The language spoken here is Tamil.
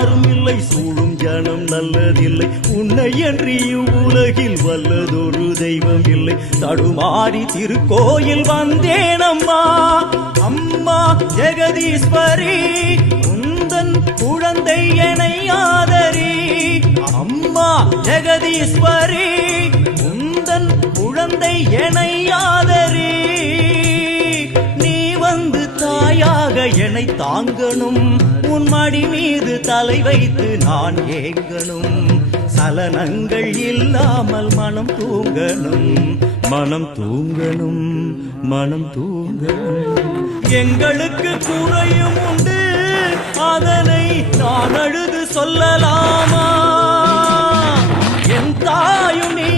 யாரும் இல்லை, சூழும் ஜனம் நல்லதில்லை, உன்னை என்று இவ்வுலகில் வல்லதொரு தெய்வம் இல்லை. தடுமாறி திருக்கோயில் வந்தேன் அம்மா, அம்மா ஜெகதீஸ்வரி, உந்தன் குழந்தை என்னை ஆதரி. அம்மா ஜெகதீஸ்வரி, உந்தன் குழந்தை என்னை ஆதரி. தாயாக என்னை தாங்கணும், உன் மடி மீது தலை வைத்து நான் ஏங்கணும். சலனங்கள் இல்லாமல் மனம் தூங்கணும், மனம் தூங்கணும், மனம் தூங்கணும். எங்களுக்கு குறையும் உண்டு, அதனை நான் அழுது சொல்லலாமா? என் தாயும் நீ